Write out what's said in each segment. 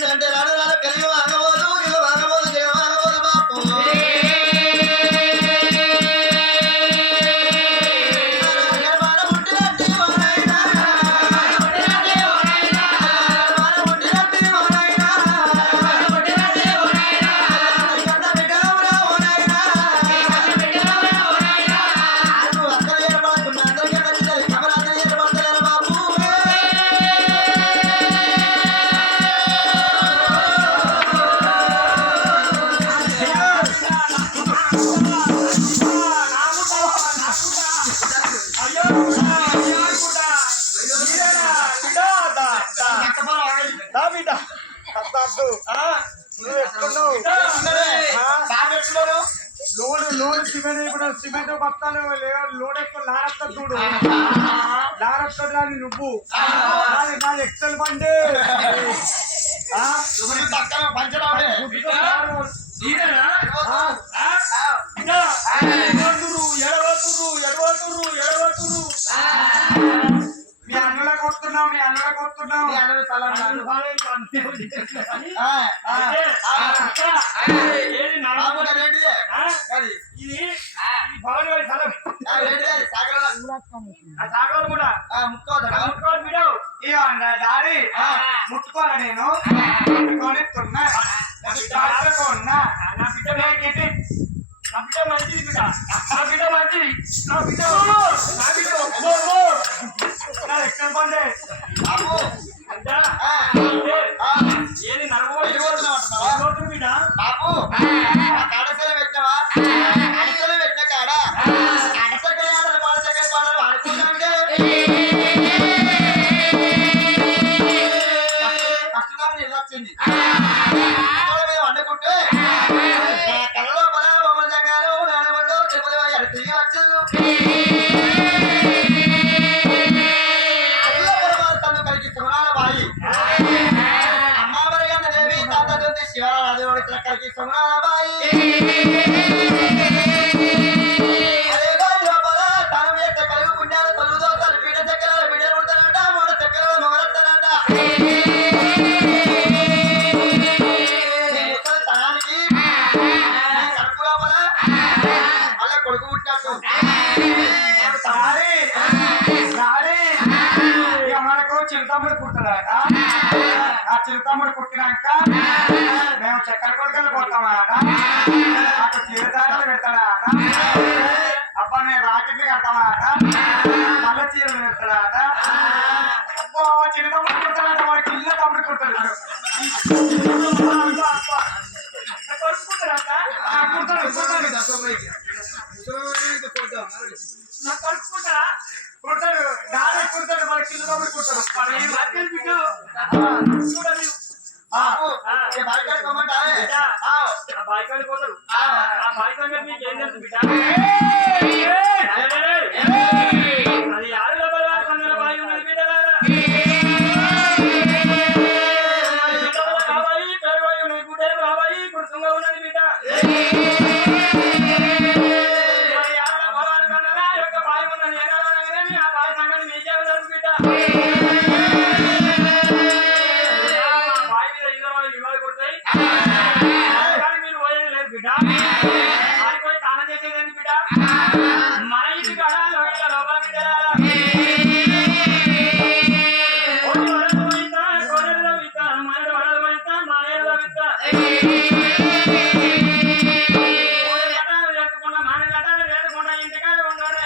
వచ్చిందంటే రాను రాను కలిగి వాగబోదు ఇక వాగబోదు జగ వాగబోదు బాపు సిమెంట్ బస్తాలు లోడ్ ఎక్కువ లారస్తా చూడు లారస్తా నువ్వు నాది ఎక్సెల్ బండి మీ అన్నలకు వస్తున్నావు మీ అన్నలకు వస్తున్నావు డాడీ ముట్టుకోరా నేను కొనిస్తున్నా నా బిడ్డ మంచిది బిడ్డ నా బిడ్డ మంచిది నా బిడ్డ ఎక్కడ పండే ఏది నడవబోతు బిడ్డ బాబు కడసలు పెట్టినవా అడసలు పెట్టిన కాడ అడసకలు ఆడలు పాడసకలు పాడలు ఆడుకున్నాం కష్టం నిర్లక్ష్యంది వండుకుంటే కళ్ళలో బల బొమ్మల జంగాలు నాడబళ్ళు చెప్పలు తిరిగి వచ్చాను शिवाजी सोनाबाई अरे बाजू बला तारम एक कलू पुण्याला तलू दो तल पीठ चक्कर पीठ उडताना मोड चक्कर मोगरताना मुसल तानाనికి కడుపులో బల అలా కొడుకు పుట్టినట్టు సారీ సారీ ఇక మనకు చిరుతమ్ముడు పుట్టాడట ఆ చిరుతమ్ముడు పుట్టినాక మేము చక్కెర కొడుకలు పోతామట అటు చీరదారులు పెడతాడట అబ్బా నేను రాకెట్లు కడతామట మళ్ళీ చీరలు పెడతాడట అబ్బో చిరుతమ్ముడు పుట్టాడట వాడు చిన్న తమ్ముడు పుట్టాడు కుడతాడు డాడీ కుడతాడు వాడు చిన్న తమ్ముడు కుడతాడు బాయికాడి పోతాడు ఆ బాయి సంగతి మీకు ఏం తెలుసు బిడ్డ అది ఆరుల బలవాసంగా బాయి ఉన్నది బిడ్డ కాబాయి పెరబాయి ఉన్నది గుడ్డలు కాబాయి కుడుతుంగా ఉన్నది బిడ్డ ఆరుల బలవాసంగా యొక్క బాయి ఉన్నది ఎనాలనగానే ఆ బాయి సంగతి మీకే తెలుసు బిడ్డ ఆడిపోయి తానం చేసేది బిడ్డ మన ఇంటి కాడ లోపల బిడ్డ ఇంటికాడ ఉండాలి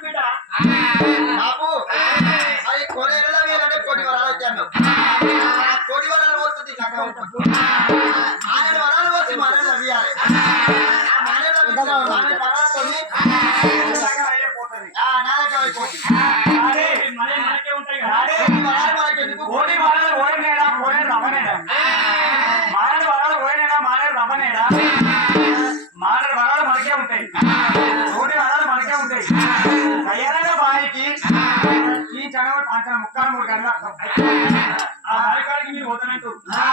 బిడ్డ బాబు అది కొనేలా వీళ్ళంటే కోటి వరాలు వచ్చాను కోటి వరాలు పోతుంది మానేడు వరాలు వచ్చి మానేడు అవ్వాలి మానేడు వరాలతో మనకే ఉంటాయి కోటి వరాలు ఓడినేడా కోనే రమనేడా మానేడు వరాలు ఓడినేడా మానేడు రమనేడా మానేడు వరాలు మనకే ఉంటాయి కోటి వరాలు మనకే ఉంటాయి తయారైన బాయికి ఈ చదవ అంచనా ముక్కాలు 3 గంటలు ఆ బాయి కాడికి మీరు పోతానంటూ ఆ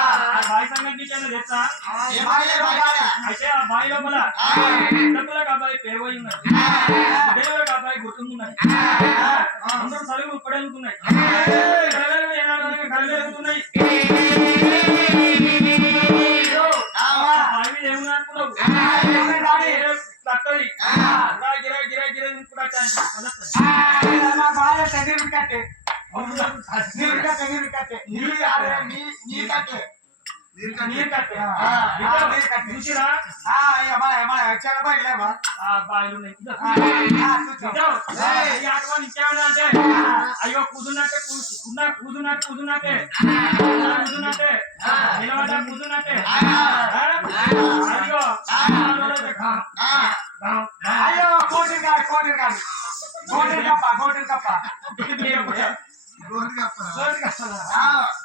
బాయి సంగతి మీకేమో తెలుసా అయితే ఆ బాయి లోపల డబ్బులకు అబ్బాయి పేరు పోయి ఉన్నది దేవులకు అబ్బాయి గుర్తుంటున్నది అందరూ సలుగులు పడేలుతున్నాయి కళ్ళు ఎదుగుతున్నాయి ఏమనుకున్నావు గిరా గిరా గిరా అయ్యో కూర్చున్నట్టే కూర్చున్నట్టే నిలబడ్డా కూర్చున్నట్టే అయ్యో అయ్యో కోటి కప్ప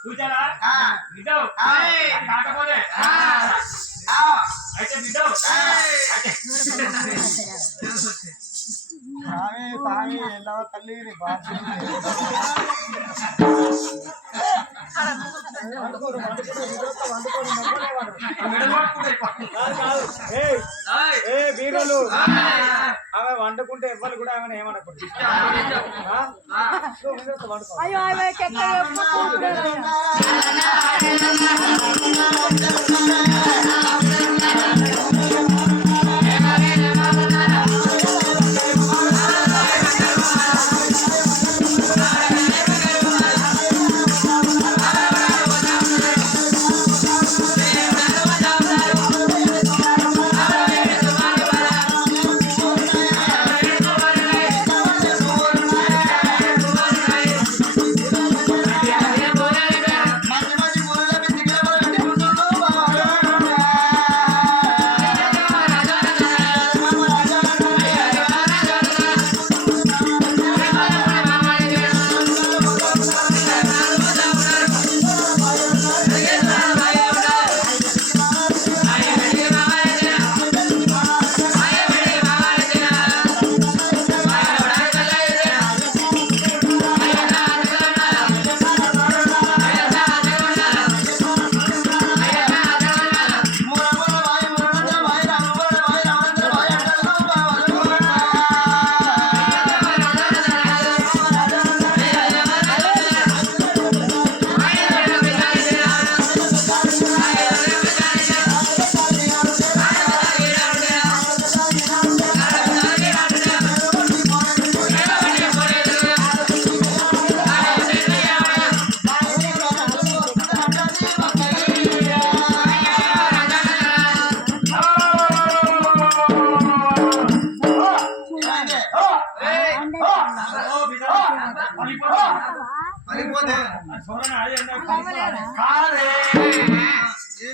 చూచారా బిడ్డో కాకపోతే అయితే బిడ్డో స్వామి ఎలా తల్లి బీరలు ఆమె వండుకుంటే ఎవ్వరు కూడా ఆమె ఏమనకూడదు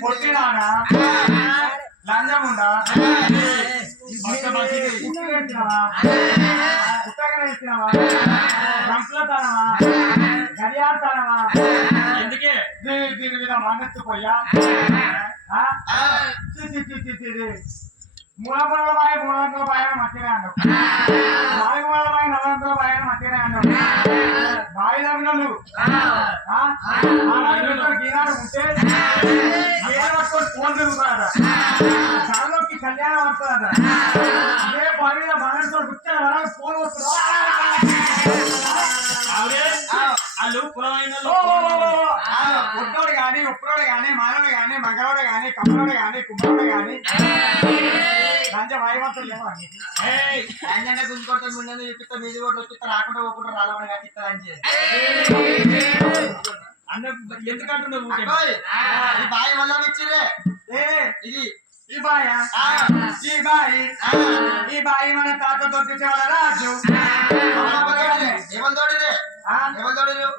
పొట్టినానా లంజముండా పుట్టగనేసినవా సంప్లతనవా గడియాడతానవా ఎందుకే దీని మీద మన్నెత్తుపోయా మూలముల బాయి 300 రూపాయలు మట్టినే అన్నాడు 4 బాయి 400 రూపాయలు మట్టినే అన్నాడు బాయి దగ్గరలు ఈనాడు ఉంటే పట్టుకొని ఫోన్ తిరుగుతాడ చాలోకి కళ్యాణం వస్తుందట అదే బావి మనతో కూర్చొని ఫోన్ వస్తుందా వాళ్ళు కులమైన పొట్టోడు గాని ఉప్పురోడు గాని మానవుడు గాని మగవాడు గాని కమ్మరోడు గాని కుమ్మరోడు గాని లంచ వాయువంతులు లేవా లంచంటే గుంజుకోవటం ముందు చూపిస్తా మీది కూడా చూపిస్తా రాకుండా పోకుండా రాలమని కట్టిస్తారని అన్న ఎందుకంటున్నావు ఈ బాయి వల్ల ఇచ్చిరే ఇది ఈ బాయ ఈ బాయి మన తాత తొక్కించేవాళ్ళ రాజు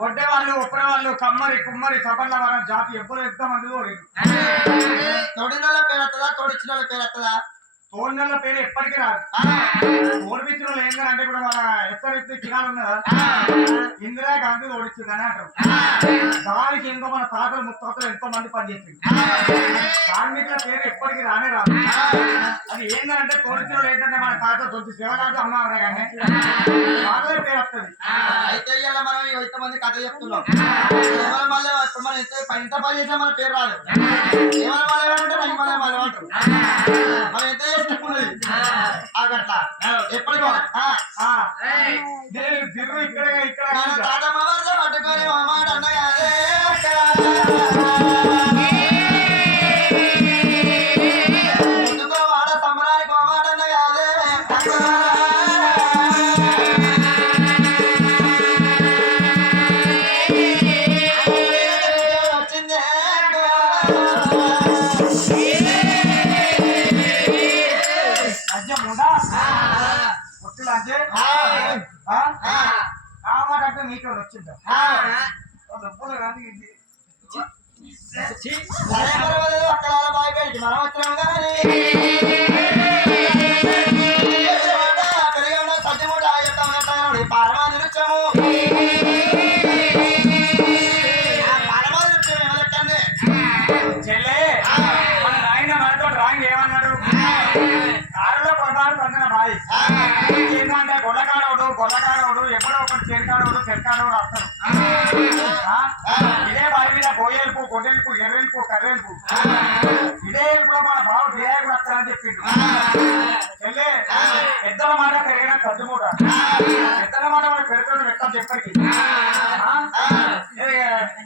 ఒడ్డే వాళ్ళు ఉప్పర వాళ్ళు కమ్మరి కుమ్మరి చపర్ల వారం జాతి ఎప్పుడు ఎంత మంది తోడేది తోడిన పేరు వస్తుందా తోడిచ్చిన పేరు వస్తుందా తోడిన పేరు ఎప్పటికీ రాదు తోడిపించిన వాళ్ళు ఏంటంటే ఇప్పుడు మన ఎత్తరెత్తి కిరాలు ఉన్నదా ఇందిరా గాంధీ తోడిచ్చిందని అంటారు దానికి ఎంతో మన తాతలు ముత్తాతలు ఎంతో మంది పనిచేసింది కార్మికుల పేరు ఎప్పటికీ రానే రాదు అది ఏంటంటే తోడిచ్చిన వాళ్ళు ఏంటంటే మన తాత తొలిచి శివరాజు అమ్మ కానీ తాతల పేరు వస్తుంది అయితే ఇలా మనం ఇంతమంది కథ చెప్తున్నాం మళ్ళీ మనం ఎంత పని చేసినా మన పేరు రాదు ఏమైనా మళ్ళీ అంటే నాకు మళ్ళీ అంటారు మనం ఎంత ఉన్నది అగట్లా ఎప్పటికీ బిర్రు ఇక్కడ ఇక్కడ మన తాతమ్మ వరుస పట్టుకొని మా మాట అన్నగారే ముందుకో వాడ సంబరానికి మా మాట అన్నగారే వచ్చిందే అజ్యం ఉందా ఒట్టులు అంటే ఆ మాట అంటే నీకు వచ్చిందా డబ్బులు కానీ అరే పర్వాలేదు అక్కడ బాయ్ బయటికి మనం వచ్చినాం కానీ పెరిగా సజ్జ మూట చెప్తాం పరమాది నృత్యము పరమాది నృత్యం ఎవరెక్కండి చెల్లే మన నాయన మనతో డ్రాయింగ్ ఏమన్నాడు కారులో పొరపాటు పొందిన బాయ్ ఏంటంటే గొల్లకాడోడు ఎప్పుడో ఒకటి చేరికాడోడు చెరికాడోడు వస్తాడు ఇదే బావి మీద బోయేలుపు గొడ్డెలుపు ఎర్రెలుపు కర్రెలుపు ఇదే ఎలుపులో మన బావ వినాయకుడు వస్తాడని చెప్పిండు చెల్లే పెద్దల మాట పెరిగిన సర్దుమూట పెద్దల మాట మన పెరుగుతుంది వ్యక్తం చెప్పరికి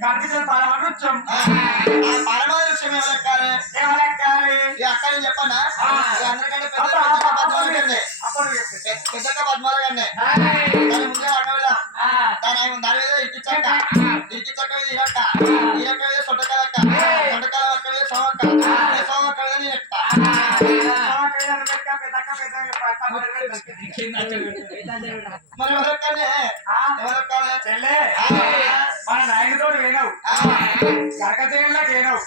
కనిపించిన పరమాను వచ్చాం పరమాది నృత్యం ఎవరెక్కాలి ఏమనెక్కాలి అక్కడ చెప్పన్నా అందరికంటే పెద్ద పద్మాలకండి పెద్దక్క పద్మాలకండి దాని ముందే అడవిలా దాని మీద ఇరికిచ్చక్క మీద ఇరక్క మీద సొట్టకాలక్క సొట్టకాల వర్క మీద సోమక్క సోమక్క మీద నేను ఎక్కుతా మరి ఎవరెక్కాలి ఎవరెక్కాలి చెల్లే మన నాయనతో వేనావు గరకచేనులకు వేనావు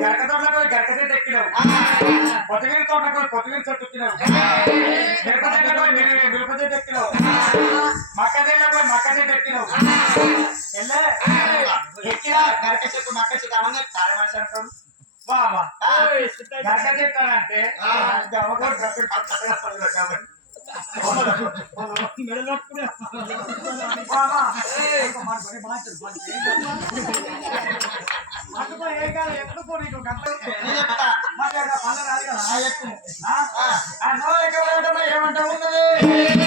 గరకతోటకు పోయి గరకచే ఎక్కినావు కొత్తవీరి తోటకు పోయి కొత్తవీరి చెట్టు ఎక్కినావు మిరపచెట్లకు పోయి మిరప చెట్టు ఎక్కినావు మక్కచెట్లకు పోయి మక్క చెట్టు ఎక్కినావు చెల్లే ఎక్కినా గరక చెట్టు మక్క చెట్టు అవన్నీ తారే మనిషి అంటాడు బాబా గరక చెట్టు అంటే ఏమంటా ఉన్నది